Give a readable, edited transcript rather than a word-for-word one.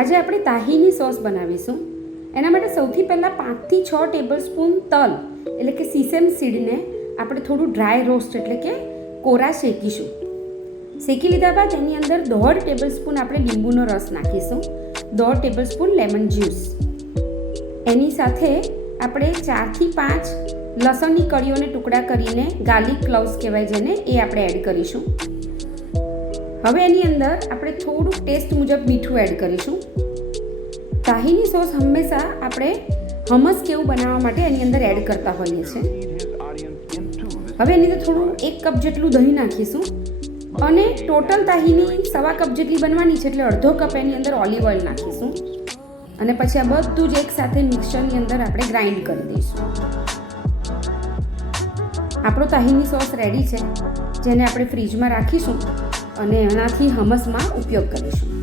આજે આપણે તાહીની સોસ બનાવીશું. એના માટે સૌથી પહેલાં 5 થી 6 ટેબલસ્પૂન તલ એટલે કે સીસેમ સીડને આપણે થોડું ડ્રાય રોસ્ટ એટલે કે કોરા શેકીશું. શેકી લીધા બાદ એની અંદર 1.5 ટેબલસ્પૂન આપણે લીંબુનો રસ નાખીશું, 1.5 ટેબલસ્પૂન લેમન જ્યુસ. એની સાથે આપણે 4 થી 5 લસણની કળીઓને ટુકડા કરીને ગાર્લિક ક્લોવ્સ કહેવાય જેને, એ આપણે એડ કરીશું. હવે એની અંદર આપણે થોડુંક ટેસ્ટ મુજબ મીઠું એડ કરીશું. તાહીની સોસ હંમેશા આપણે હમસ કેવું બનાવવા માટે એની અંદર એડ કરતા હોઈએ છીએ. હવે એની અંદર થોડું 1 કપ જેટલું દહીં નાખીશું અને ટોટલ તાહીની 1/4 કપ જેટલી બનવાની છે એટલે અડધો કપ એની અંદર ઓલિવ ઓઇલ નાખીશું અને પછી આ બધું જ એકસાથે મિક્સરની અંદર આપણે ગ્રાઇન્ડ કરી દઈશું. આપણો તાહીની સોસ રેડી છે, જેને આપણે ફ્રીજમાં રાખીશું અને એનાથી હમસમાં ઉપયોગ કરીશું.